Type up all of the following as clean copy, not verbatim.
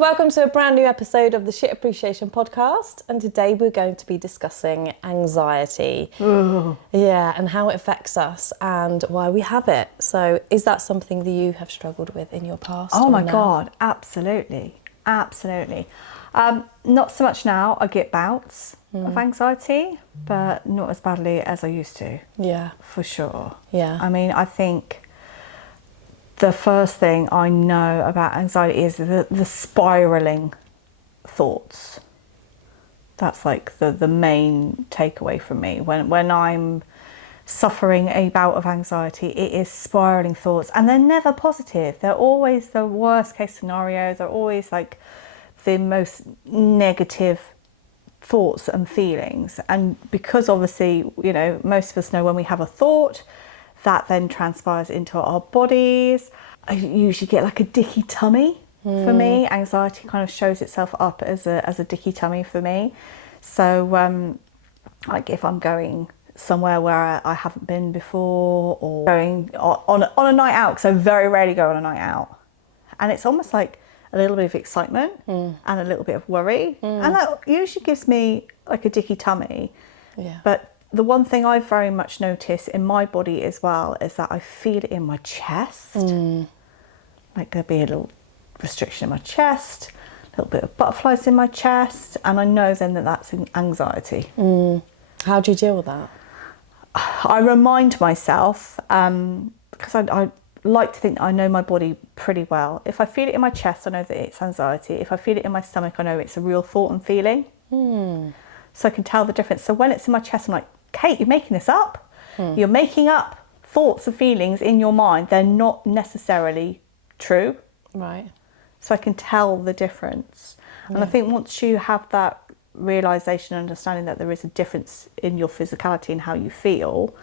Welcome to a brand new episode of the Shit Appreciation Podcast, and today we're going to be discussing anxiety. Ugh. Yeah, and how it affects us and why we have it. So is that something that you have struggled with in your past? Oh my now? God, absolutely. Not so much now. I get bouts of anxiety, but not as badly as I used to. Yeah. For sure. Yeah. I mean, I think the first thing I know about anxiety is the spiraling thoughts. That's like the main takeaway from me. When I'm suffering a bout of anxiety, it is spiraling thoughts, and they're never positive. They're always the worst case scenario. They're always like the most negative thoughts and feelings. And because obviously, you know, most of us know when we have a thought, that then transpires into our bodies. I usually get like a dicky tummy. For me, anxiety kind of shows itself up as a dicky tummy for me. So like if I'm going somewhere where I haven't been before, or going on a night out, because I very rarely go on a night out, and it's almost like a little bit of excitement and a little bit of worry, and that usually gives me like a dicky tummy. Yeah. But the one thing I very much notice in my body as well is that I feel it in my chest. Like there'll be a little restriction in my chest, a little bit of butterflies in my chest, and I know then that that's anxiety. How do you deal with that? I remind myself, because I like to think I know my body pretty well. If I feel it in my chest, I know that it's anxiety. If I feel it in my stomach, I know it's a real thought and feeling. So I can tell the difference. So when it's in my chest, I'm like, Kate, you're making this up. You're making up thoughts and feelings in your mind. They're not necessarily true. Right. So I can tell the difference. And I think once you have that realisation and understanding that there is a difference in your physicality and how you feel,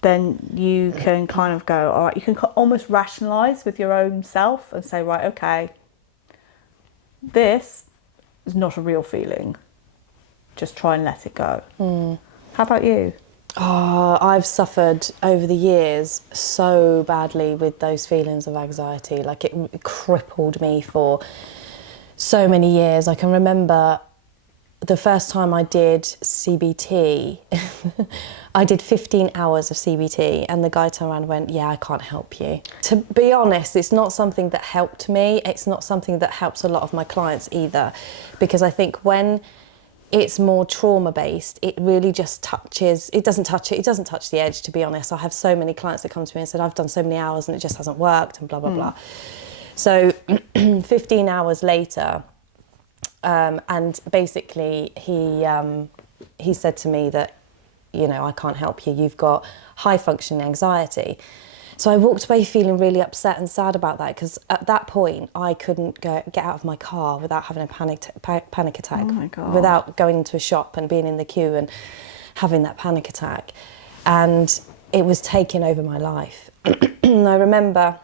then you can kind of go, all right, you can almost rationalise with your own self and say, right, okay, this is not a real feeling. Just try and let it go. How about you? Oh, I've suffered over the years so badly with those feelings of anxiety. Like it crippled me for so many years. I can remember the first time I did CBT, I did 15 hours of CBT, and the guy turned around and went, yeah, I can't help you. To be honest, it's not something that helped me. It's not something that helps a lot of my clients either, because I think when it's more trauma-based, it really just touches, it doesn't touch the edge, to be honest. I have so many clients that come to me and said, I've done so many hours and it just hasn't worked, and blah, blah, blah. So 15 hours later, and basically he said to me that, you know, I can't help you, you've got high functioning anxiety. So I walked away feeling really upset and sad about that, because at that point I couldn't get out of my car without having a panic attack. Oh my God. Without going into a shop and being in the queue and having that panic attack. And it was taking over my life. And I remember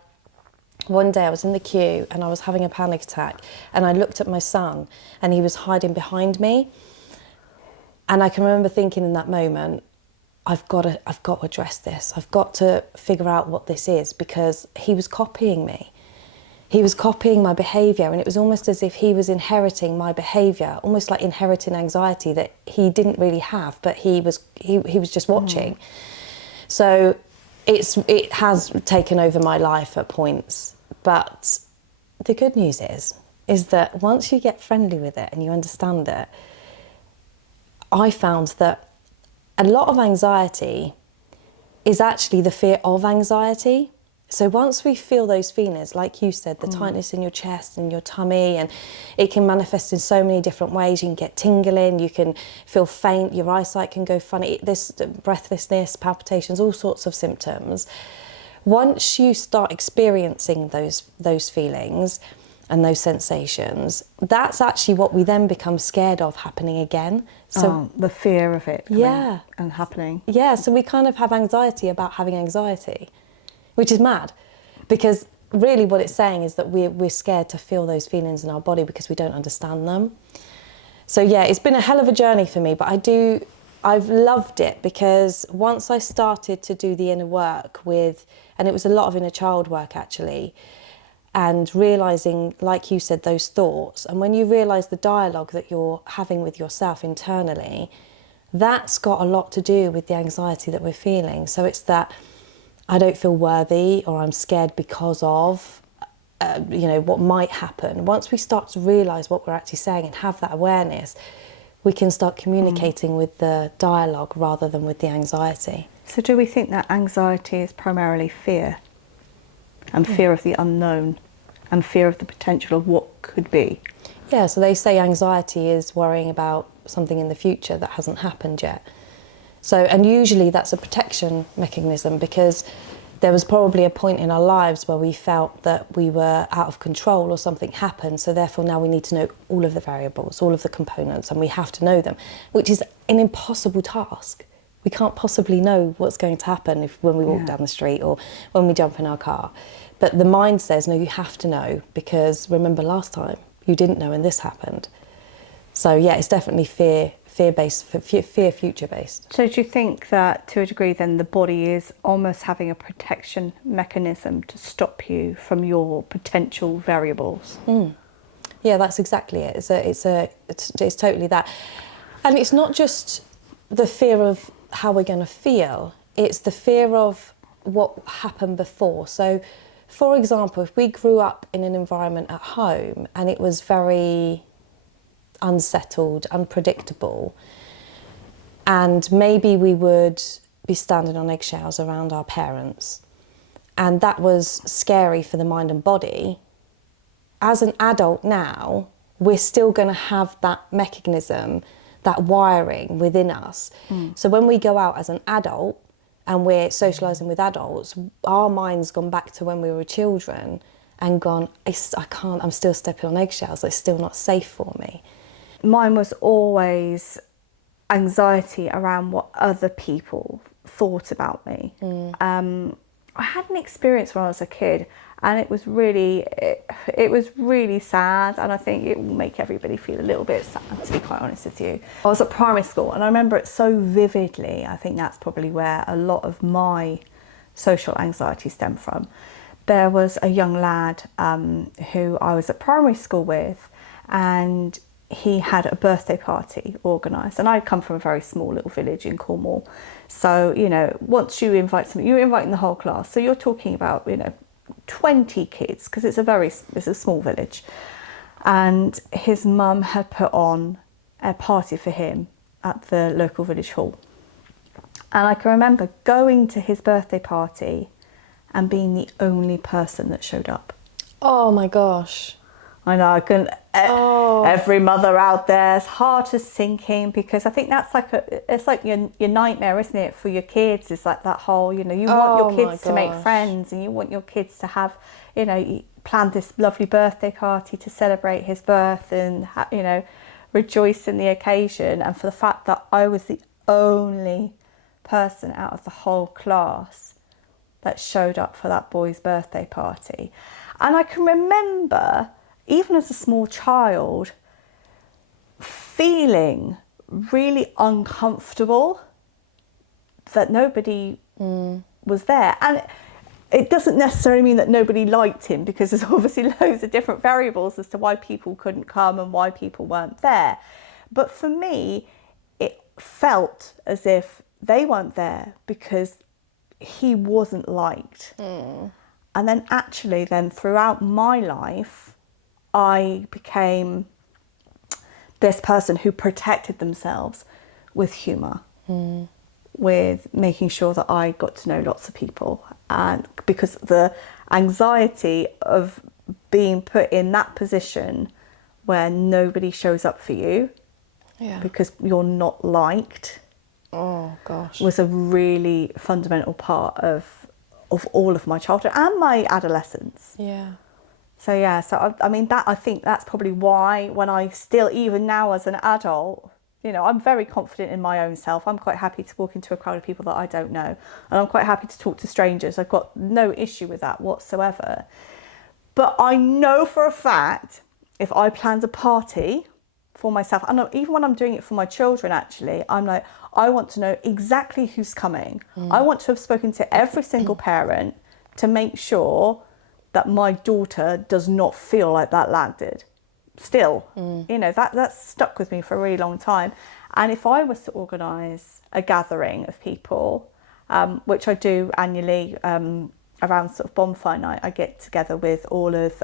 one day I was in the queue and I was having a panic attack, and I looked at my son and he was hiding behind me. And I can remember thinking in that moment, I've got to address this. I've got to figure out what this is, because he was copying me. He was copying my behaviour, and it was almost as if he was inheriting my behaviour, almost like inheriting anxiety that he didn't really have, but he was just watching. So it has taken over my life at points. But the good news is that once you get friendly with it and you understand it, I found that a lot of anxiety is actually the fear of anxiety. So once we feel those feelings, like you said, the tightness in your chest and your tummy, and it can manifest in so many different ways. You can get tingling, you can feel faint, your eyesight can go funny, this breathlessness, palpitations, all sorts of symptoms. Once you start experiencing those feelings and those sensations, that's actually what we then become scared of happening again. So the fear of it coming and happening. Yeah, so we kind of have anxiety about having anxiety, which is mad, because really what it's saying is that we're scared to feel those feelings in our body because we don't understand them. So yeah, it's been a hell of a journey for me, but I've loved it, because once I started to do the inner work and it was a lot of inner child work actually, and realising, like you said, those thoughts. And when you realise the dialogue that you're having with yourself internally, that's got a lot to do with the anxiety that we're feeling. So it's that I don't feel worthy, or I'm scared because of, what might happen. Once we start to realise what we're actually saying and have that awareness, we can start communicating with the dialogue rather than with the anxiety. So do we think that anxiety is primarily fear? And fear of the unknown, and fear of the potential of what could be? Yeah, so they say anxiety is worrying about something in the future that hasn't happened yet. So, and usually that's a protection mechanism, because there was probably a point in our lives where we felt that we were out of control or something happened, so therefore now we need to know all of the variables, all of the components, and we have to know them, which is an impossible task. We can't possibly know what's going to happen when we walk down the street or when we jump in our car. But the mind says, no, you have to know, because remember last time you didn't know and this happened. So yeah, it's definitely fear-based, fear future-based. So do you think that, to a degree, then the body is almost having a protection mechanism to stop you from your potential variables? Yeah, that's exactly it. It's totally that. And it's not just the fear of how we're going to feel, it's the fear of what happened before. So, for example, if we grew up in an environment at home and it was very unsettled, unpredictable, and maybe we would be standing on eggshells around our parents, and that was scary for the mind and body, as an adult now, we're still going to have that mechanism, that wiring within us. So when we go out as an adult and we're socialising with adults, our mind's gone back to when we were children and gone, I can't, I'm still stepping on eggshells, it's still not safe for me. Mine was always anxiety around what other people thought about me. I had an experience when I was a kid, and it was really sad, and I think it will make everybody feel a little bit sad, to be quite honest with you. I was at primary school and I remember it so vividly. I think that's probably where a lot of my social anxiety stemmed from. There was a young lad who I was at primary school with, and he had a birthday party organised, and I'd come from a very small little village in Cornwall. So, once you invite somebody, you're inviting the whole class. So you're talking about, 20 kids, because it's a small village. And his mum had put on a party for him at the local village hall. And I can remember going to his birthday party and being the only person that showed up. Oh my gosh. I know, every mother out there's heart is sinking, because I think that's like your nightmare, isn't it, for your kids? Is like that whole, you want your kids to make friends, and you want your kids to have, you plan this lovely birthday party to celebrate his birth and, rejoice in the occasion. And for the fact that I was the only person out of the whole class that showed up for that boy's birthday party. And I can remember, even as a small child, feeling really uncomfortable that nobody was there. And it doesn't necessarily mean that nobody liked him, because there's obviously loads of different variables as to why people couldn't come and why people weren't there. But for me, it felt as if they weren't there because he wasn't liked. And then actually throughout my life, I became this person who protected themselves with humour, with making sure that I got to know lots of people. And because the anxiety of being put in that position where nobody shows up for you because you're not liked, was a really fundamental part of all of my childhood and my adolescence. So I think that's probably why, when I still, even now as an adult, I'm very confident in my own self. I'm quite happy to walk into a crowd of people that I don't know, and I'm quite happy to talk to strangers. I've got no issue with that whatsoever. But I know for a fact, if I planned a party for myself, and even when I'm doing it for my children, actually, I'm like, I want to know exactly who's coming. I want to have spoken to every single parent to make sure that my daughter does not feel like that lad did. Still, you know, that's stuck with me for a really long time. And if I was to organise a gathering of people, which I do annually around sort of bonfire night, I get together with all of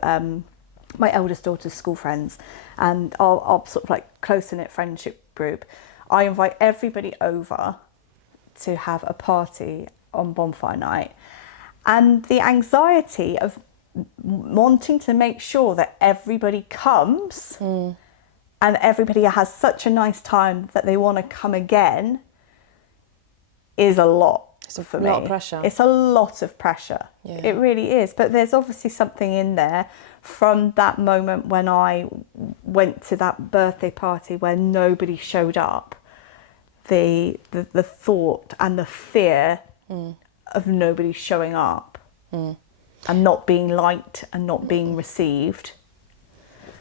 my eldest daughter's school friends, and I'll sort of like close-knit friendship group. I invite everybody over to have a party on bonfire night, and the anxiety of wanting to make sure that everybody comes and everybody has such a nice time that they want to come again is a lot. It's a lot of pressure. It's a lot of pressure. Yeah. It really is. But there's obviously something in there from that moment when I went to that birthday party where nobody showed up. The thought and the fear of nobody showing up and not being liked and not being received.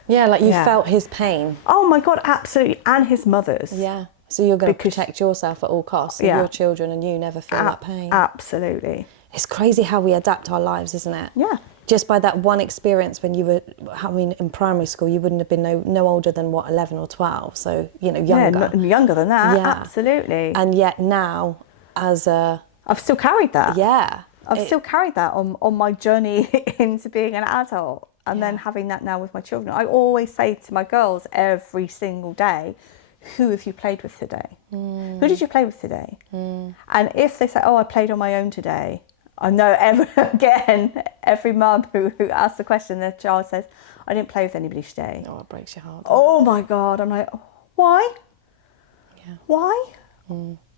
Yeah, like you felt his pain. Oh my God, absolutely. And his mother's. Yeah. So you're going to protect yourself at all costs, and your children and you never feel that pain. Absolutely. It's crazy how we adapt our lives, isn't it? Yeah. Just by that one experience when you were, I mean, in primary school, you wouldn't have been no older than, 11 or 12, so, you know, younger. Yeah, younger than that, Yeah. absolutely. And yet now, as a... I've still carried that. Yeah. I've still carried that on my journey into being an adult, and then having that now with my children. I always say to my girls every single day, who have you played with today? Who did you play with today? And if they say, oh, I played on my own today, I know every mum who asks the question, their child says, I didn't play with anybody today. Oh, it breaks your heart. Oh my God. I'm like, why? Yeah. Why?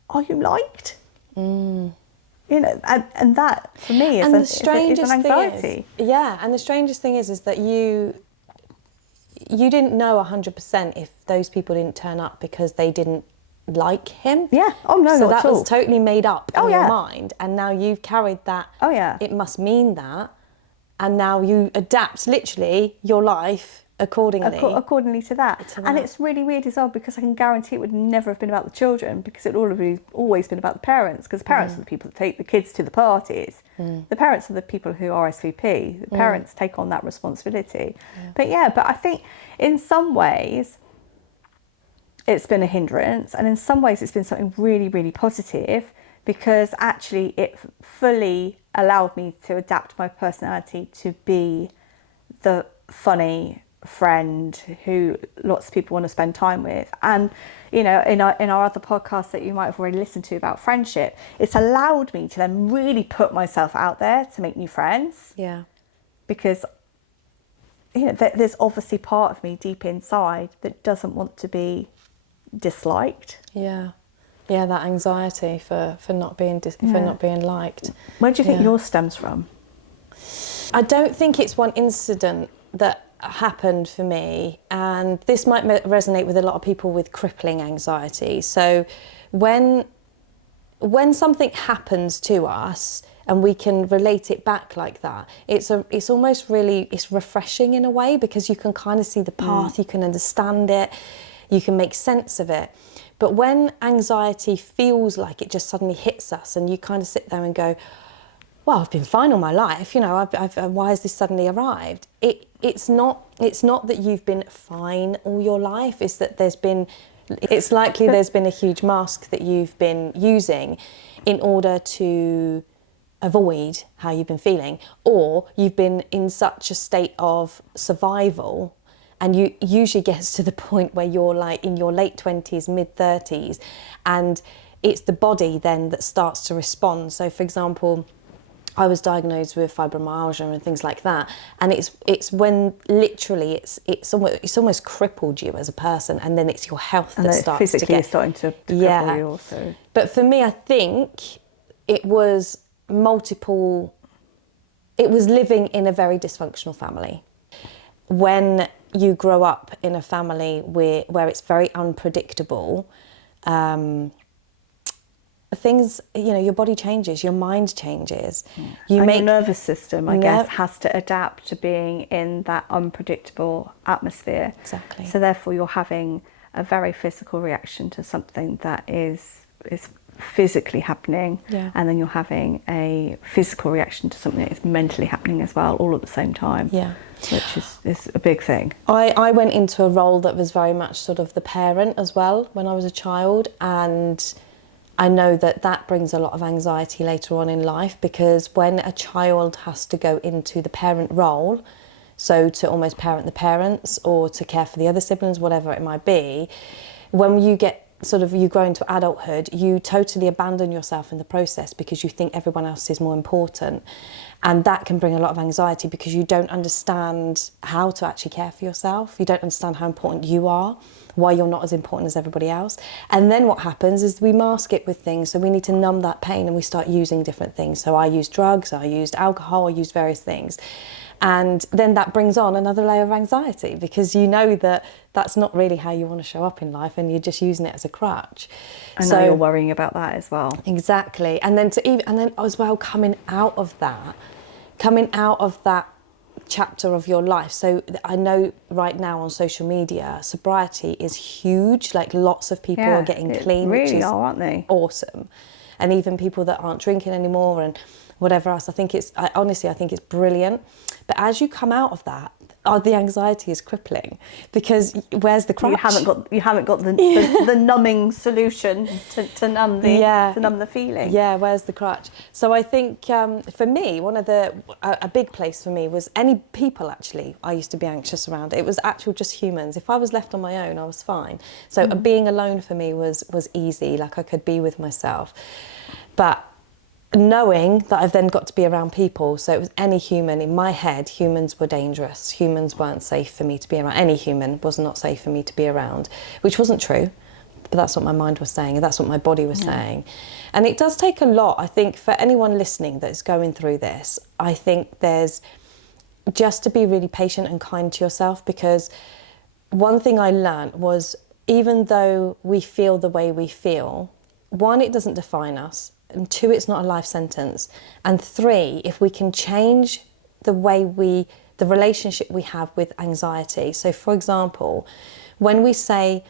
Are you liked? You know, and that for me is an anxiety. And the strangest thing is that you didn't know 100% if those people didn't turn up because they didn't like him. Yeah. Oh no, so not that at all. was totally made up in your mind, and now you've carried that. Oh yeah. It must mean that, and now you adapt literally your life accordingly to that. And it's really weird as well, because I can guarantee it would never have been about the children, because it would have always been about the parents, because the parents are the people that take the kids to the parties. The parents are the people who RSVP. The parents take on that responsibility. But I think in some ways it's been a hindrance, and in some ways it's been something really, really positive, because actually it fully allowed me to adapt my personality to be the funny friend who lots of people want to spend time with. And you know, in our other podcasts that you might have already listened to about friendship, it's allowed me to then really put myself out there to make new friends. Yeah. Because you know, there's obviously part of me deep inside that doesn't want to be disliked. Yeah. Yeah, that anxiety for not being for not being liked. Where do you think yours stems from? I don't think it's one incident that happened for me, and this might resonate with a lot of people with crippling anxiety. So when something happens to us and we can relate it back like that, it's almost really, it's refreshing in a way, because you can kind of see the path, you can understand it, you can make sense of it. But when anxiety feels like it just suddenly hits us, and you kind of sit there and go, well, I've been fine all my life, you know, why has this suddenly arrived? It's not that you've been fine all your life, it's that it's likely there's been a huge mask that you've been using in order to avoid how you've been feeling, or you've been in such a state of survival, and you usually gets to the point where you're like in your late 20s, mid 30s, and it's the body then that starts to respond. So for example, I was diagnosed with fibromyalgia and things like that, and it's when literally it's almost crippled you as a person, and then it's your health that starts physically to get starting to cripple you also. But for me, I think it was multiple. It was living in a very dysfunctional family. When you grow up in a family where it's very unpredictable. Things, you know, your body changes, your mind changes. Your nervous system, I guess, has to adapt to being in that unpredictable atmosphere. Exactly. So therefore, you're having a very physical reaction to something that is physically happening, Yeah. and then you're having a physical reaction to something that is mentally happening as well, all at the same time. Yeah. Which is a big thing. I went into a role that was very much sort of the parent as well when I was a child, and I know that that brings a lot of anxiety later on in life, because when a child has to go into the parent role, so to almost parent the parents or to care for the other siblings, whatever it might be, when you get you grow into adulthood, you totally abandon yourself in the process because you think everyone else is more important. And that can bring a lot of anxiety because you don't understand how to actually care for yourself. You don't understand how important you are, why you're not as important as everybody else. And then what happens is we mask it with things. So we need to numb that pain and we start using different things. So I used drugs, I used alcohol, I used various things. And then that brings on another layer of anxiety because you know that that's not really how you want to show up in life and you're just using it as a crutch. And now you're worrying about that as well. Exactly. And then as well coming out of that chapter of your life. So I know right now on social media, sobriety is huge. Like lots of people are getting clean, really which is aren't they? Awesome. And even people that aren't drinking anymore and whatever else. I think it's brilliant. But as you come out of that, the anxiety is crippling because where's the crutch? You haven't got the numbing solution to numb the feeling. Yeah, where's the crutch? So I think for me, a big place for me was any people actually I used to be anxious around. It was actual just humans. If I was left on my own, I was fine. So being alone for me was easy. Like I could be with myself. But knowing that I've then got to be around people, so it was any human. In my head, humans were dangerous. Humans weren't safe for me to be around. Any human was not safe for me to be around, which wasn't true, but that's what my mind was saying, and that's what my body was saying. And it does take a lot, I think, for anyone listening that's going through this. I think there's just to be really patient and kind to yourself, because one thing I learned was even though we feel the way we feel, one, it doesn't define us. And two, it's not a life sentence. And three, if we can change the relationship we have with anxiety. So for example, when we say,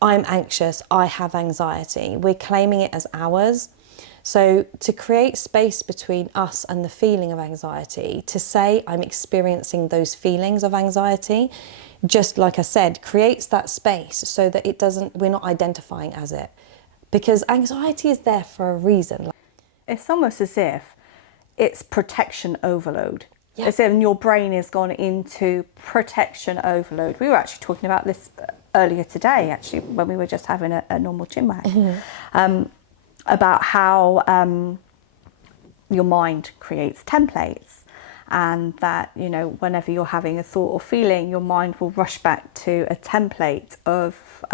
I'm anxious, I have anxiety, we're claiming it as ours. So to create space between us and the feeling of anxiety, to say I'm experiencing those feelings of anxiety, just like I said, creates that space so that we're not identifying as it. Because anxiety is there for a reason. It's almost as if it's protection overload. Yeah. As if your brain has gone into protection overload. We were actually talking about this earlier today, actually, when we were just having a normal chinwag, about how your mind creates templates, and that, you know, whenever you're having a thought or feeling, your mind will rush back to a template of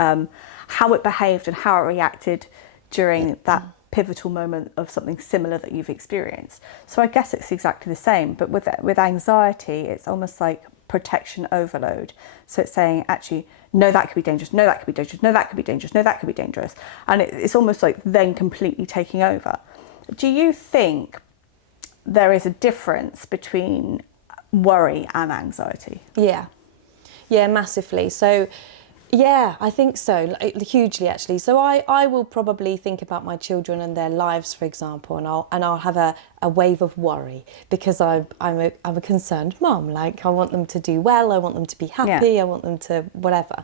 how it behaved and how it reacted during that pivotal moment of something similar that you've experienced. So I guess it's exactly the same, but with anxiety, it's almost like protection overload. So it's saying, actually, no, that could be dangerous, no, that could be dangerous, no, that could be dangerous, no, that could be dangerous. And it's almost like then completely taking over. Do you think there is a difference between worry and anxiety? Yeah, massively. So yeah, I think so, hugely actually. So I will probably think about my children and their lives, for example, and I'll have a wave of worry because I'm a concerned mum. Like I want them to do well, I want them to be happy, I want them to whatever.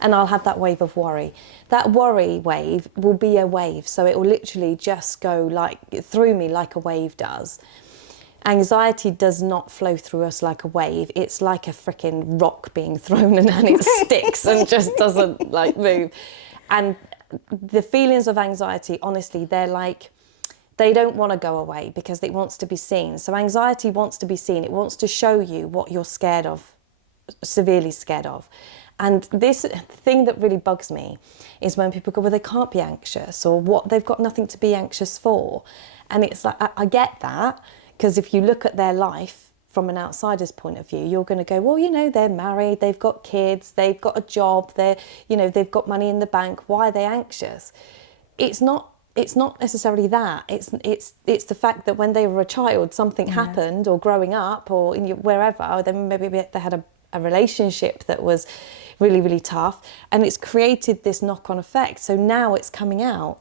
And I'll have that wave of worry. That worry wave will be a wave, so it will literally just go like through me like a wave does. Anxiety does not flow through us like a wave. It's like a freaking rock being thrown and it sticks and just doesn't like move. And the feelings of anxiety, honestly, they're like, they don't want to go away because it wants to be seen. So anxiety wants to be seen. It wants to show you what you're scared of, severely scared of. And this thing that really bugs me is when people go, well, they can't be anxious, or what, they've got nothing to be anxious for. And it's like, I get that. Because if you look at their life from an outsider's point of view, you're going to go, well, you know, they're married, they've got kids, they've got a job, they've got money in the bank. Why are they anxious? It's not necessarily that. It's the fact that when they were a child, something happened, or growing up, or wherever, or then maybe they had a relationship that was really, really tough, and it's created this knock-on effect. So now it's coming out.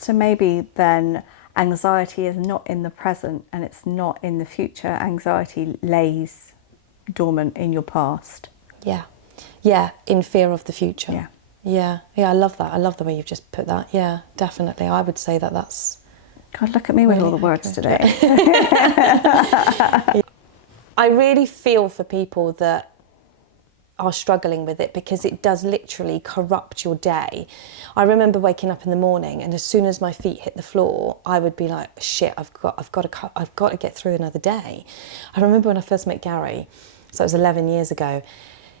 So maybe then anxiety is not in the present and it's not in the future. Anxiety lays dormant in your past. Yeah. Yeah, in fear of the future. Yeah. Yeah. Yeah, I love that. I love the way you've just put that. Yeah, definitely. I would say that that's... God, look at me with really all the words accurate. today. I really feel for people that are struggling with it, because it does literally corrupt your day. I remember waking up in the morning, and as soon as my feet hit the floor, I would be like, shit, I've got to get through another day. I remember when I first met Gary, so it was 11 years ago,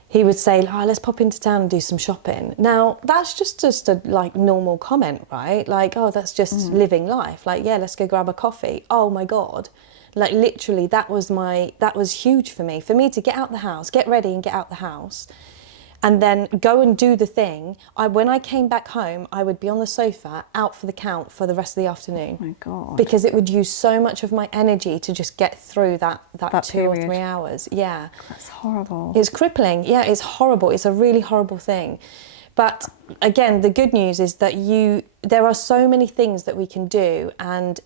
he would say, oh, let's pop into town and do some shopping. Now, that's just a like normal comment, right? Like, oh, that's just living life. Like, yeah, let's go grab a coffee. Oh my God. Like literally that was huge for me. For me to get out the house, get ready and get out the house, and then go and do the thing. When I came back home, I would be on the sofa, out for the count for the rest of the afternoon. Oh my God. Because it would use so much of my energy to just get through that 2 period. or 3 hours. Yeah. That's horrible. It's crippling. Yeah, it's horrible. It's a really horrible thing. But again, the good news is that there are so many things that we can do, and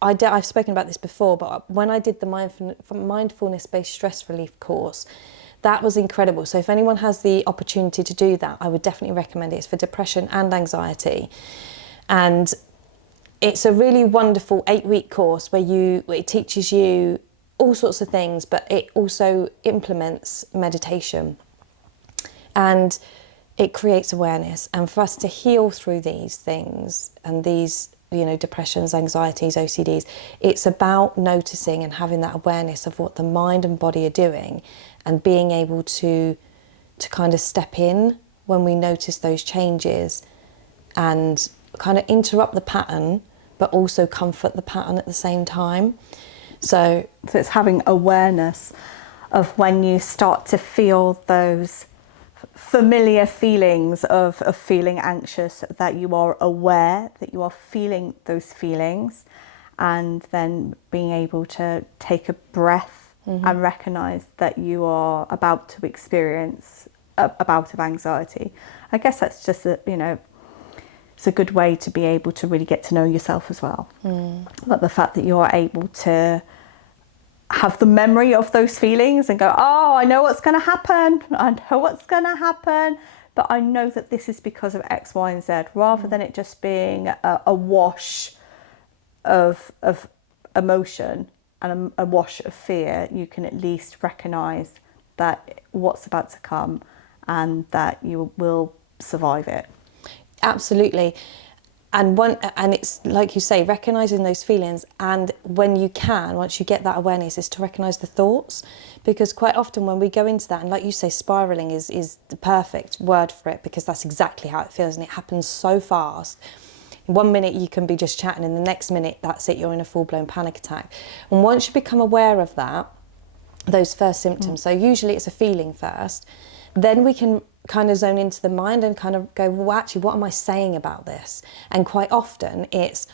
I've spoken about this before, but when I did the mindfulness-based stress relief course, that was incredible. So if anyone has the opportunity to do that, I would definitely recommend it. It's for depression and anxiety. And it's a really wonderful 8-week course where it teaches you all sorts of things, but it also implements meditation. And it creates awareness. And for us to heal through these things and these, depressions, anxieties, OCDs, it's about noticing and having that awareness of what the mind and body are doing, and being able to kind of step in when we notice those changes and kind of interrupt the pattern, but also comfort the pattern at the same time. So it's having awareness of when you start to feel those familiar feelings of feeling anxious, that you are aware that you are feeling those feelings, and then being able to take a breath and recognise that you are about to experience a bout of anxiety. I guess that's just it's a good way to be able to really get to know yourself as well. But the fact that you are able to have the memory of those feelings and go, oh, I know what's going to happen. I know what's going to happen. But I know that this is because of X, Y, and Z, rather than it just being a wash of emotion and a wash of fear. You can at least recognise that what's about to come and that you will survive it. Absolutely. And it's like you say, recognising those feelings, and when you can, once you get that awareness, is to recognise the thoughts, because quite often when we go into that, and like you say, spiralling is the perfect word for it, because that's exactly how it feels, and it happens so fast. In 1 minute you can be just chatting, and the next minute that's it, you're in a full-blown panic attack. And once you become aware of that, those first symptoms, so usually it's a feeling first, then we can kind of zone into the mind and kind of go, well, actually, what am I saying about this? And quite often it's,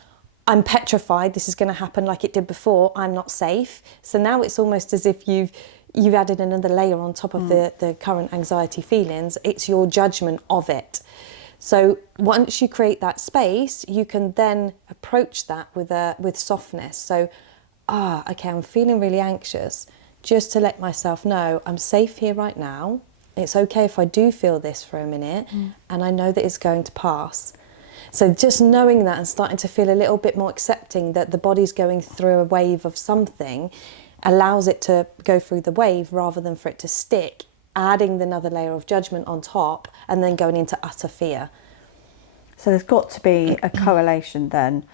I'm petrified, this is going to happen like it did before, I'm not safe. So now it's almost as if you've added another layer on top of the current anxiety feelings. It's your judgment of it. So once you create that space, you can then approach that with softness. So, okay, I'm feeling really anxious. Just to let myself know, I'm safe here right now. It's okay if I do feel this for a minute, and I know that it's going to pass. So just knowing that and starting to feel a little bit more accepting that the body's going through a wave of something allows it to go through the wave rather than for it to stick, adding another layer of judgment on top and then going into utter fear. So there's got to be a correlation then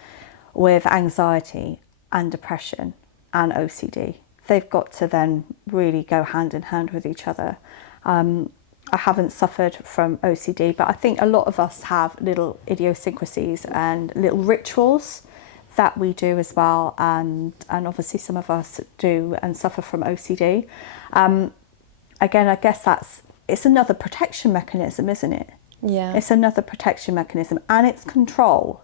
with anxiety and depression and OCD. They've got to then really go hand in hand with each other. I haven't suffered from OCD, but I think a lot of us have little idiosyncrasies and little rituals that we do as well, and obviously some of us do and suffer from OCD. Again, I guess it's another protection mechanism, isn't it? Yeah. It's another protection mechanism, and it's control.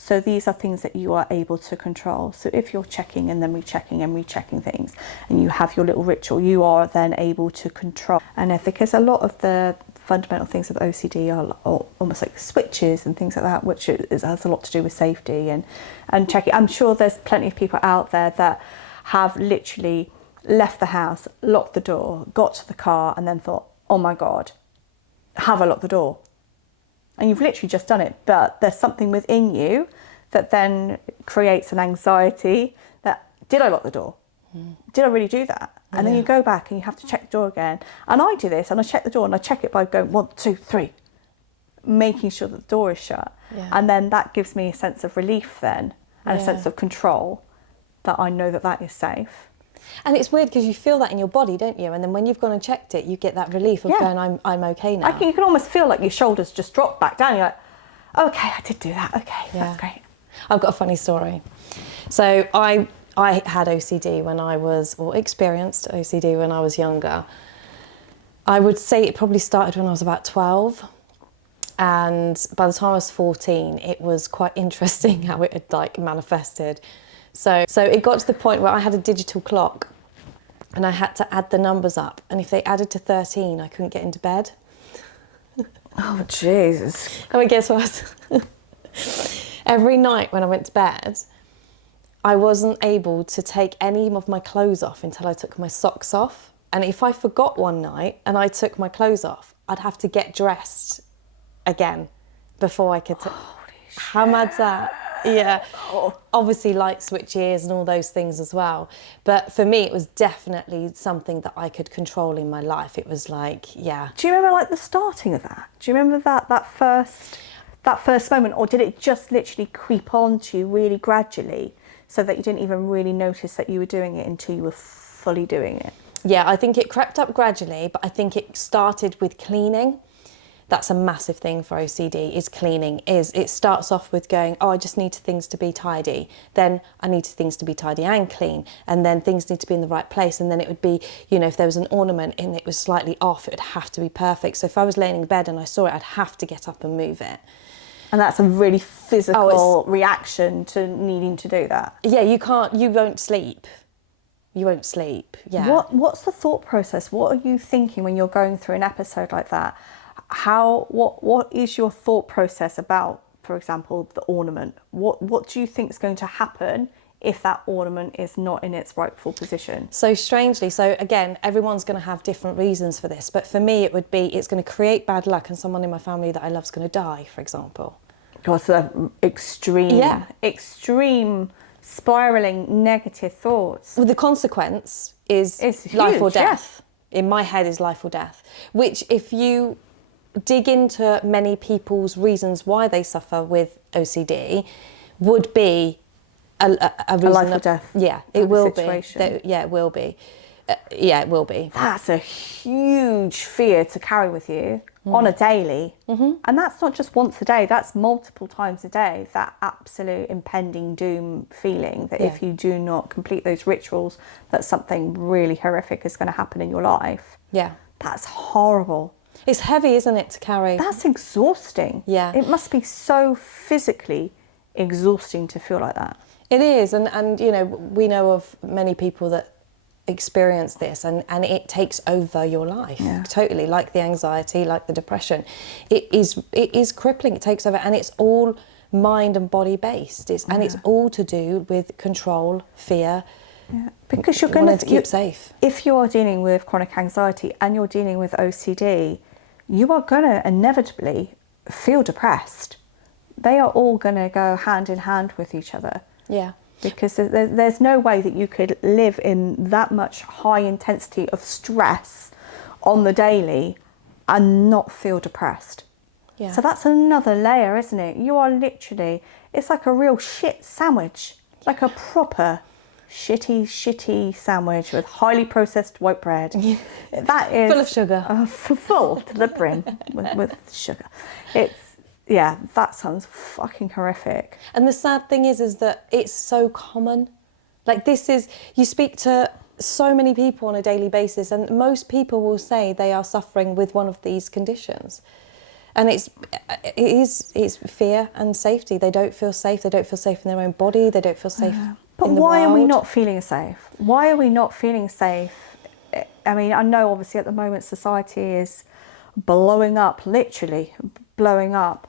So these are things that you are able to control. So if you're checking and then rechecking things, and you have your little ritual, you are then able to control. And because a lot of the fundamental things with OCD are almost like switches and things like that, which has a lot to do with safety and checking. I'm sure there's plenty of people out there that have literally left the house, locked the door, got to the car, and then thought, oh my God, have I locked the door? And you've literally just done it, but there's something within you that then creates an anxiety that, did I lock the door? Did I really do that? And then you go back and you have to check the door again. And I do this, and I check the door, and I check it by going 1, 2, 3, making sure that the door is shut. Yeah. And then that gives me a sense of relief then, and a sense of control, that I know that that is safe. And it's weird because you feel that in your body, don't you? And then when you've gone and checked it, you get that relief of going, I'm okay now. You can almost feel like your shoulders just drop back down. You're like, okay, I did do that. Okay, that's great. I've got a funny story. So I had OCD when I was, or experienced OCD when I was younger. I would say it probably started when I was about 12. And by the time I was 14, it was quite interesting how it had like manifested. So it got to the point where I had a digital clock and I had to add the numbers up. And if they added to 13, I couldn't get into bed. Oh, Jesus. I mean, guess what? Every night when I went to bed, I wasn't able to take any of my clothes off until I took my socks off. And if I forgot one night and I took my clothes off, I'd have to get dressed again before I could. How mad's that? Yeah. Obviously light switches and all those things as well. But for me, it was definitely something that I could control in my life. It was like, yeah. Do you remember like the starting of that? Do you remember that first moment, or did it just literally creep on to you really gradually so that you didn't even really notice that you were doing it until you were fully doing it? Yeah, I think it crept up gradually, but I think it started with cleaning. That's a massive thing for OCD, is cleaning. It starts off with going, oh, I just need things to be tidy. Then I need things to be tidy and clean. And then things need to be in the right place. And then it would be, you know, if there was an ornament and it was slightly off, it would have to be perfect. So if I was laying in bed and I saw it, I'd have to get up and move it. And that's a really physical reaction to needing to do that. Yeah, you won't sleep. You won't sleep, yeah. What's the thought process? What are you thinking when you're going through an episode like that? What is your thought process about, for example, the ornament? What do you think is going to happen if that ornament is not in its rightful position? So strangely, again, everyone's going to have different reasons for this, but for me it would be, it's going to create bad luck and someone in my family that I love is going to die, for example. God, so extreme spiraling negative thoughts. Well, the consequence is life huge, or death. In my head is life or death, which if you dig into many people's reasons why they suffer with OCD, would be a reason. A life or death. Yeah, it will be. Yeah, it will be. Yeah, it will be. That's a huge fear to carry with you on a daily. Mm-hmm. And that's not just once a day, that's multiple times a day. That absolute impending doom feeling that if you do not complete those rituals, that something really horrific is going to happen in your life. Yeah. That's horrible. It's heavy, isn't it, to carry? That's exhausting. Yeah. It must be so physically exhausting to feel like that. It is. And you know, we know of many people that experience this and it takes over your life totally, like the anxiety, like the depression. It is crippling. It takes over, and it's all mind and body based. And it's all to do with control, fear. Yeah, because you're going to keep safe. If you are dealing with chronic anxiety and you're dealing with OCD, you are going to inevitably feel depressed. They are all going to go hand in hand with each other. Yeah. Because there's no way that you could live in that much high intensity of stress on the daily and not feel depressed. Yeah. So that's another layer, isn't it? You are literally, it's like a real shit sandwich, like a proper shitty sandwich with highly processed white bread. That is full of sugar. Full to the brim with sugar. That sounds fucking horrific. And the sad thing is that it's so common. Like you speak to so many people on a daily basis, and most people will say they are suffering with one of these conditions. And it's fear and safety. They don't feel safe. They don't feel safe in their own body. They don't feel safe in the world. But why are we not feeling safe? Why are we not feeling safe? I mean, I know obviously at the moment society is blowing up, literally blowing up.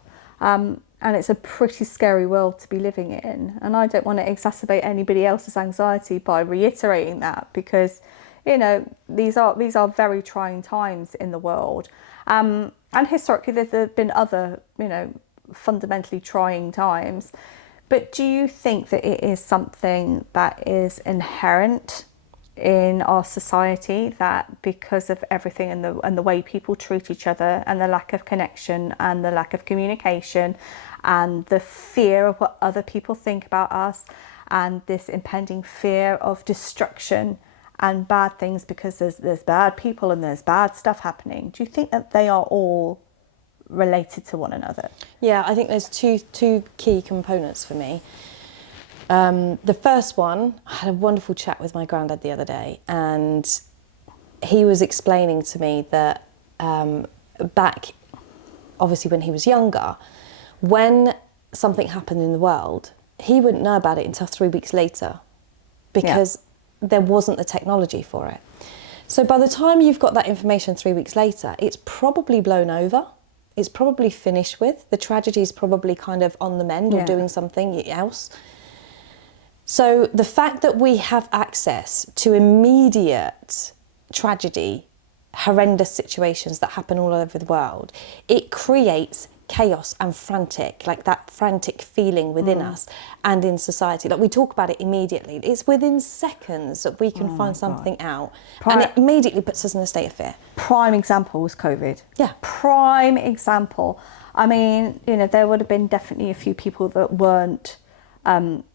And it's a pretty scary world to be living in. And I don't want to exacerbate anybody else's anxiety by reiterating that, because, you know, these are very trying times in the world. And historically, there have been other, you know, fundamentally trying times. But do you think that it is something that is inherent in our society, that because of everything and the way people treat each other, and the lack of connection and the lack of communication and the fear of what other people think about us, and this impending fear of destruction and bad things because there's bad people and there's bad stuff happening, do you think that they are all related to one another? Yeah, I think there's two key components for me. The first one, I had a wonderful chat with my granddad the other day, and he was explaining to me that back, obviously when he was younger, when something happened in the world, he wouldn't know about it until 3 weeks later, because there wasn't the technology for it. So by the time you've got that information 3 weeks later, it's probably blown over. It's probably finished with. The tragedy is probably kind of on the mend or doing something else. So the fact that we have access to immediate tragedy, horrendous situations that happen all over the world, it creates chaos and like that frantic feeling within us and in society. Like, we talk about it immediately. It's within seconds that we can find something out, and it immediately puts us in a state of fear. Prime example was COVID. Yeah. Prime example. I mean, you know, there would have been definitely a few people that weren't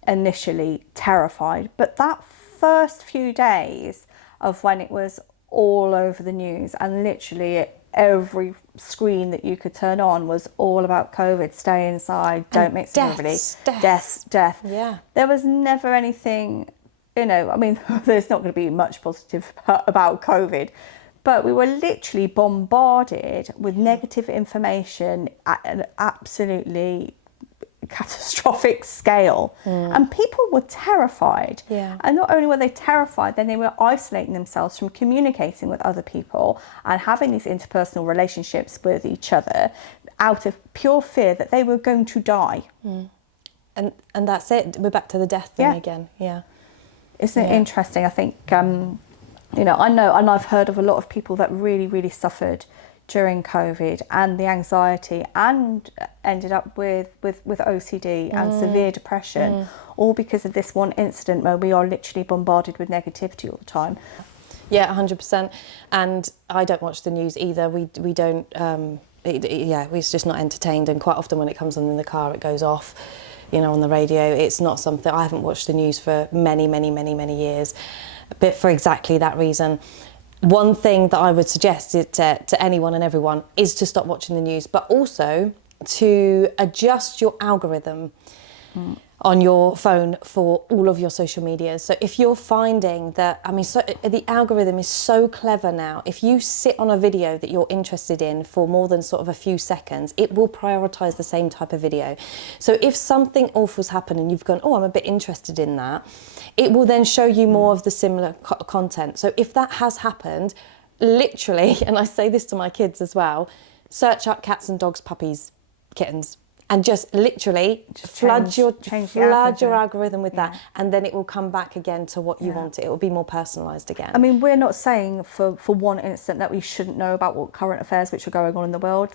initially terrified, but that first few days of when it was all over the news, and literally every screen that you could turn on was all about COVID, stay inside, don't mix with everybody, death. Yeah. There was never anything, you know, I mean, there's not going to be much positive about COVID, but we were literally bombarded with negative information at an absolutely catastrophic scale, and people were terrified. And not only were they terrified, then they were isolating themselves from communicating with other people and having these interpersonal relationships with each other out of pure fear that they were going to die. And that's it, we're back to the death thing again. Isn't it interesting? I think you know, I know, and I've heard of a lot of people that really suffered during COVID, and the anxiety, and ended up with OCD and severe depression, all because of this one incident where we are literally bombarded with negativity all the time. Yeah, 100%. And I don't watch the news either. We don't. We're just not entertained. And quite often when it comes on in the car, it goes off, you know, on the radio. It's not something. I haven't watched the news for many years, but for exactly that reason. One thing that I would suggest to anyone and everyone is to stop watching the news, but also to adjust your algorithm on your phone for all of your social media. So if you're finding that, I mean, so the algorithm is so clever now. If you sit on a video that you're interested in for more than sort of a few seconds, it will prioritise the same type of video. So if something awful's happened and you've gone, oh, I'm a bit interested in that, it will then show you more of the similar content. So if that has happened, literally, and I say this to my kids as well, search up cats and dogs, puppies, kittens, and just literally flood your algorithm with that, and then it will come back again to what you want. It will be more personalised again. I mean, we're not saying for one instant that we shouldn't know about what current affairs which are going on in the world.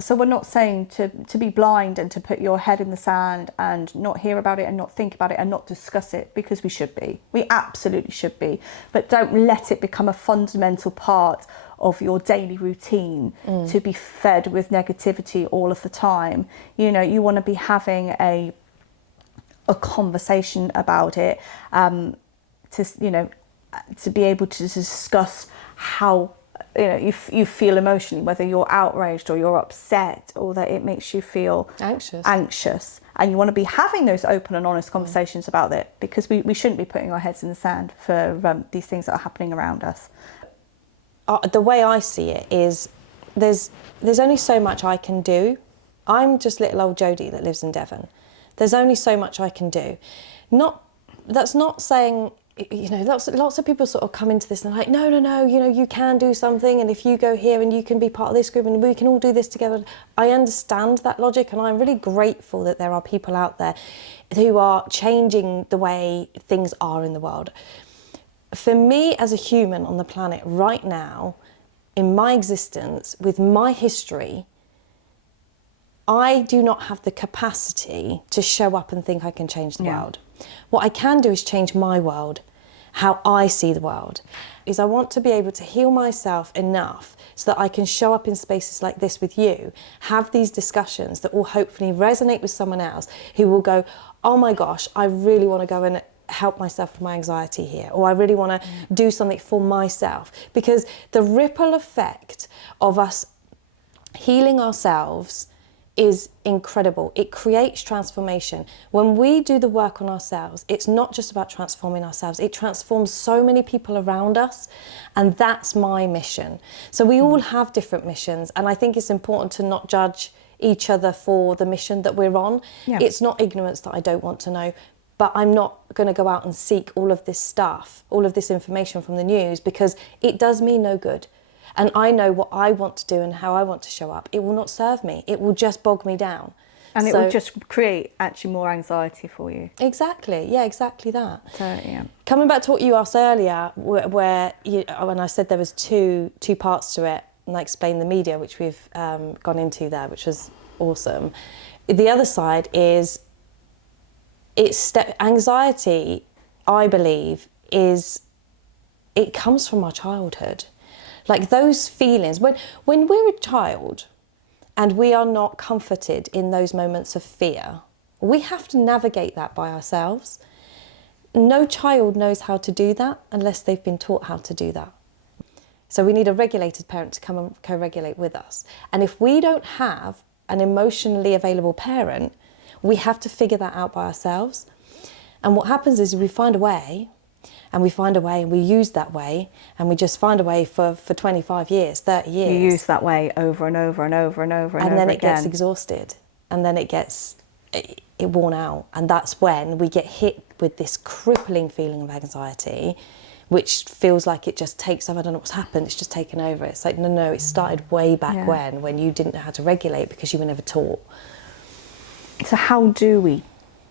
So we're not saying to be blind and to put your head in the sand and not hear about it and not think about it and not discuss it, because we should be. We absolutely should be. But don't let it become a fundamental part of your daily routine to be fed with negativity all of the time. You know, you want to be having a conversation about it, to be able to discuss how, you know, you feel emotionally, whether you're outraged or you're upset, or that it makes you feel anxious. And you want to be having those open and honest conversations about it, because we shouldn't be putting our heads in the sand for these things that are happening around us. The way I see it is there's only so much I can do. I'm just little old Jodie that lives in Devon. There's only so much I can do. That's not saying you know, lots of people sort of come into this and they're like, no, you know, you can do something, and if you go here and you can be part of this group and we can all do this together. I understand that logic, and I'm really grateful that there are people out there who are changing the way things are in the world. For me as a human on the planet right now, in my existence, with my history, I do not have the capacity to show up and think I can change the world. What I can do is change my world, how I see the world. Is I want to be able to heal myself enough so that I can show up in spaces like this with you, have these discussions that will hopefully resonate with someone else who will go, oh my gosh, I really want to go and help myself with my anxiety here, or I really want to do something for myself. Because the ripple effect of us healing ourselves is incredible. It creates transformation. When we do the work on ourselves, it's not just about transforming ourselves, it transforms so many people around us, and that's my mission. So we all have different missions, and I think it's important to not judge each other for the mission that we're on. It's not ignorance that I don't want to know, but I'm not going to go out and seek all of this stuff, all of this information from the news, because it does me no good. And I know what I want to do and how I want to show up. It will not serve me. It will just bog me down. And it will just create actually more anxiety for you. Exactly. Yeah, exactly that. So, yeah. Coming back to what you asked earlier, where when I said there was two parts to it, and I explained the media, which we've gone into there, which was awesome. The other side is anxiety, I believe, it comes from our childhood. Like those feelings, when we're a child and we are not comforted in those moments of fear, we have to navigate that by ourselves. No child knows how to do that unless they've been taught how to do that. So we need a regulated parent to come and co-regulate with us. And if we don't have an emotionally available parent, we have to figure that out by ourselves. And what happens is we find a way, and we use that way, and we just find a way for 25 years, 30 years. You use that way over and over and over and over and over then again. it gets exhausted, and then it gets worn out. And that's when we get hit with this crippling feeling of anxiety, which feels like it just takes over. I don't know what's happened, it's just taken over. It's like, no, it started way back when you didn't know how to regulate because you were never taught. So how do we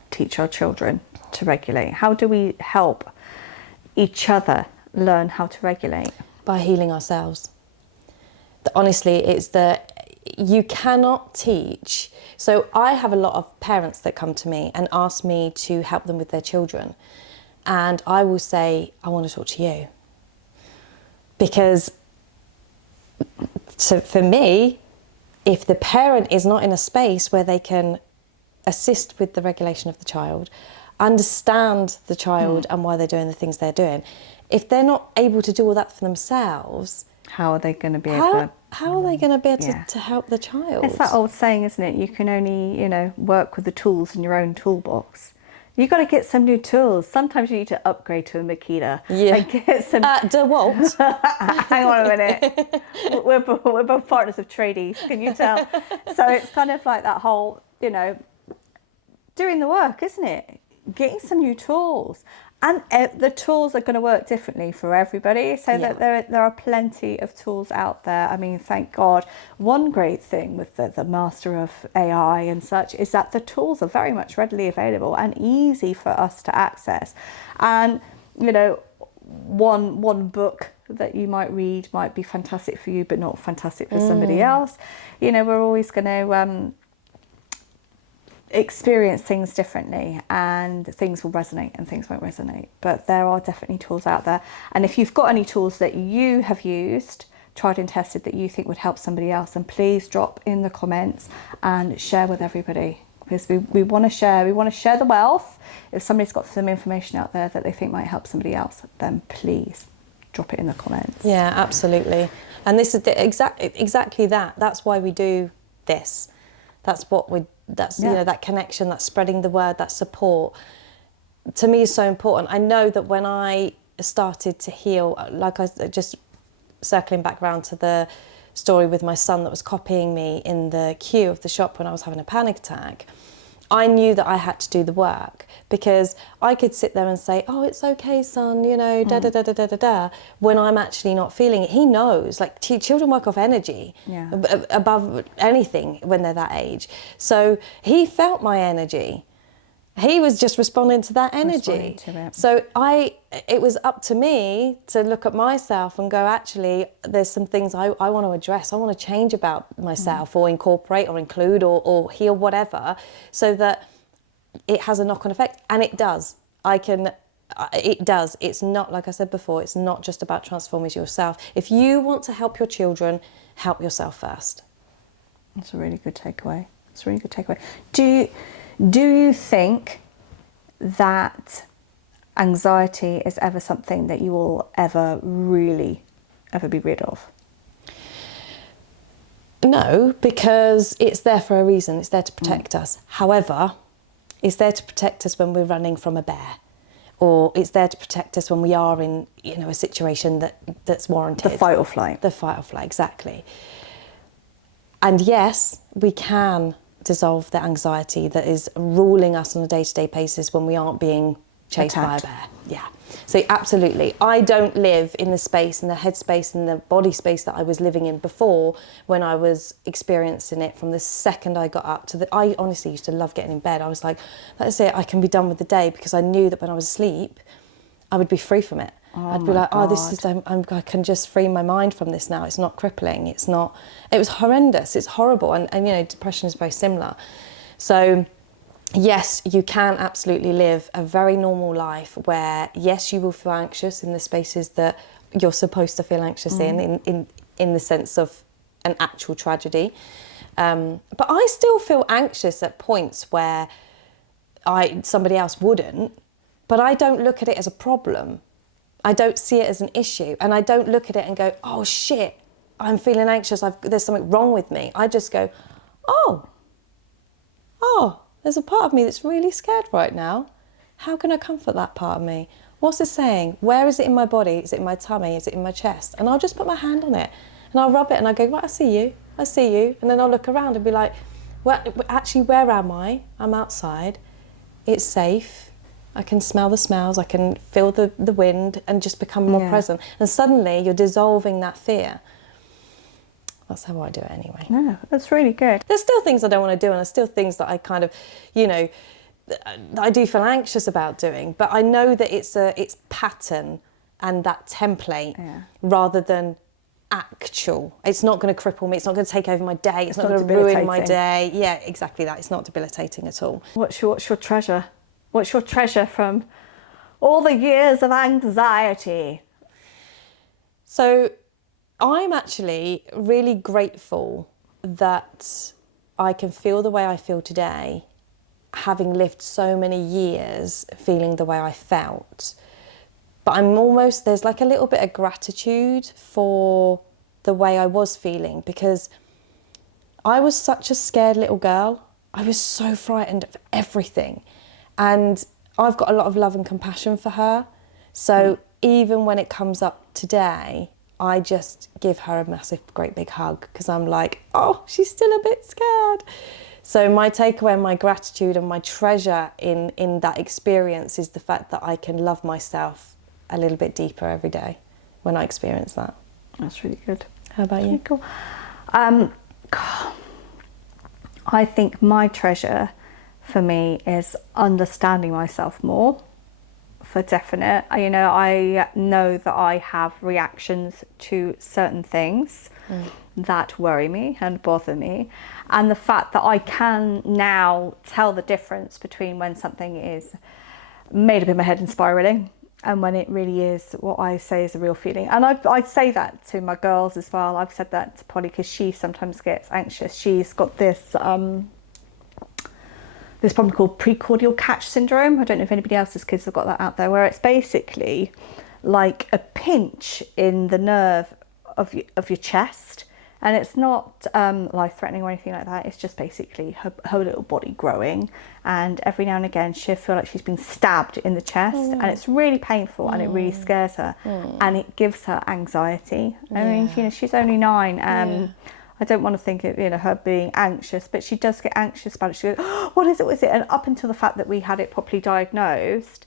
teach our children to regulate? How do we help each other learn how to regulate? By healing ourselves. Honestly, it's you cannot teach. So I have a lot of parents that come to me and ask me to help them with their children. And I will say, I want to talk to you. Because so for me, if the parent is not in a space where they can assist with the regulation of the child, understand the child and why they're doing the things they're doing, if they're not able to do all that for themselves, how are they going to be able to help the child? It's that old saying, isn't it? You can only, work with the tools in your own toolbox. You've got to get some new tools. Sometimes you need to upgrade to a Makita. Yeah. And get some... DeWalt. Hang on a minute. We're both partners of tradies, can you tell? So it's kind of like that whole, doing the work, isn't it? Getting some new tools. And the tools are going to work differently for everybody. So that there are plenty of tools out there. I mean, thank God. One great thing with the master of AI and such is that the tools are very much readily available and easy for us to access. And, one book that you might read might be fantastic for you, but not fantastic for somebody else. We're always going to... experience things differently, and things will resonate and things won't resonate, but there are definitely tools out there. And if you've got any tools that you have used, tried and tested, that you think would help somebody else, then please drop in the comments and share with everybody, because we want to share the wealth. If somebody's got some information out there that they think might help somebody else, then please drop it in the comments. Yeah, absolutely. And this is exactly that's why we do this. That connection, that spreading the word, that support, to me is so important. I know that when I started to heal, like I just circling back around to the story with my son that was copying me in the queue of the shop when I was having a panic attack, I knew that I had to do the work, because I could sit there and say, oh, it's okay, son, you know, da da da da da da da, when I'm actually not feeling it. He knows, like, children work off energy above anything when they're that age. So he felt my energy. He was just responding to that energy. So it was up to me to look at myself and go, actually, there's some things I want to address, I want to change about myself, or incorporate or include or heal, whatever, so that it has a knock-on effect. And it does. It does. It's not, like I said before, it's not just about transforming yourself. If you want to help your children, help yourself first. That's a really good takeaway. That's a really good takeaway. Do you think that anxiety is ever something that you will ever be rid of? No, because it's there for a reason. It's there to protect us. However, it's there to protect us when we're running from a bear, or it's there to protect us when we are in, you know, a situation that's warranted. The fight or flight. The fight or flight, exactly. And yes, we can dissolve the anxiety that is ruling us on a day-to-day basis when we aren't being chased by a bear. Yeah. So absolutely. I don't live in the space, in the headspace, and the body space that I was living in before, when I was experiencing it from the second I got up to I honestly used to love getting in bed. I was like, that's it, I can be done with the day, because I knew that when I was asleep, I would be free from it. I'd be like, oh, this is, I can just free my mind from this now. It's not crippling. It was horrendous. It's horrible. And you know, depression is very similar. So yes, you can absolutely live a very normal life where, yes, you will feel anxious in the spaces that you're supposed to feel anxious in the sense of an actual tragedy. But I still feel anxious at points where somebody else wouldn't, but I don't look at it as a problem. I don't see it as an issue, and I don't look at it and go, oh shit, I'm feeling anxious, there's something wrong with me. I just go, oh, there's a part of me that's really scared right now. How can I comfort that part of me? What's it saying? Where is it in my body? Is it in my tummy? Is it in my chest? And I'll just put my hand on it and I'll rub it and I go, right, I see you. And then I'll look around and be like, well, actually, where am I? I'm outside. It's safe. I can smell the smells, I can feel the wind, and just become more present. And suddenly you're dissolving that fear. That's how I do it anyway. No, that's really good. There's still things I don't want to do, and there's still things that I kind of, you know, I do feel anxious about doing, but I know that it's pattern and that template rather than actual. It's not going to cripple me, it's not going to take over my day, it's not going to ruin my day. Yeah, exactly that. It's not debilitating at all. What's your treasure? What's your treasure from all the years of anxiety? So I'm actually really grateful that I can feel the way I feel today, having lived so many years feeling the way I felt. But there's like a little bit of gratitude for the way I was feeling, because I was such a scared little girl. I was so frightened of everything. And I've got a lot of love and compassion for her. So even when it comes up today, I just give her a massive, great big hug, because I'm like, oh, she's still a bit scared. So my takeaway and my gratitude and my treasure in that experience is the fact that I can love myself a little bit deeper every day when I experience that. That's really good. How about you? Cool. I think my treasure for me is understanding myself more, for definite. You know, I know that I have reactions to certain things that worry me and bother me, and the fact that I can now tell the difference between when something is made up in my head and spiraling and when it really is what I say is a real feeling. And I say that to my girls as well. I've said that to Polly because she sometimes gets anxious. She's got this this problem called precordial catch syndrome. I don't know if anybody else's kids have got that out there, where it's basically like a pinch in the nerve of your chest, and it's not life-threatening or anything like that. It's just basically her little body growing, and every now and again she'll feel like she's been stabbed in the chest, and it's really painful, and it really scares her, and it gives her anxiety. I mean, you know, she's only 9. I don't want to think of, her being anxious, but she does get anxious about it. She goes, oh, what is it? What is it? And up until the fact that we had it properly diagnosed,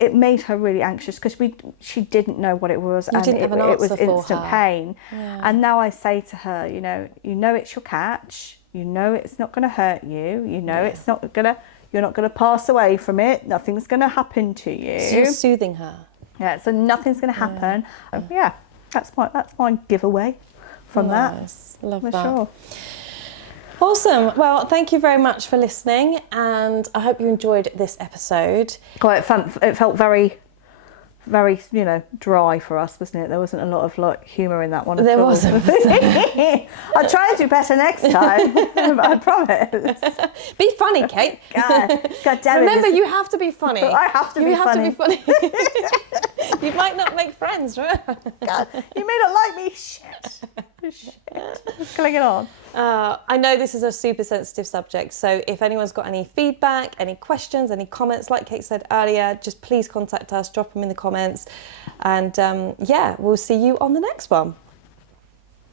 it made her really anxious because she didn't know what it was, You didn't have an answer it was for instant her. pain. Yeah. And now I say to her, you know it's your catch. You know it's not going to hurt you. You know it's not going to. You're not going to pass away from it. Nothing's going to happen to you. So you're soothing her. Yeah, so nothing's going to happen. Yeah, that's my giveaway from Nice. that. Love For that. sure. Awesome. Well, thank you very much for listening, and I hope you enjoyed this episode. Quite fun. It felt very, very, dry for us, wasn't it? There wasn't a lot of humour in that one. There wasn't. I'll try and do better next time. I promise. Be funny, Kate. God damn it. Remember, you have to be funny. I have to be funny. You have to be funny. You might not make friends, right? God, you may not like me. Shit. What's going on? I know this is a super sensitive subject, so if anyone's got any feedback, any questions, any comments, like Kate said earlier, just please contact us, drop them in the comments, and we'll see you on the next one.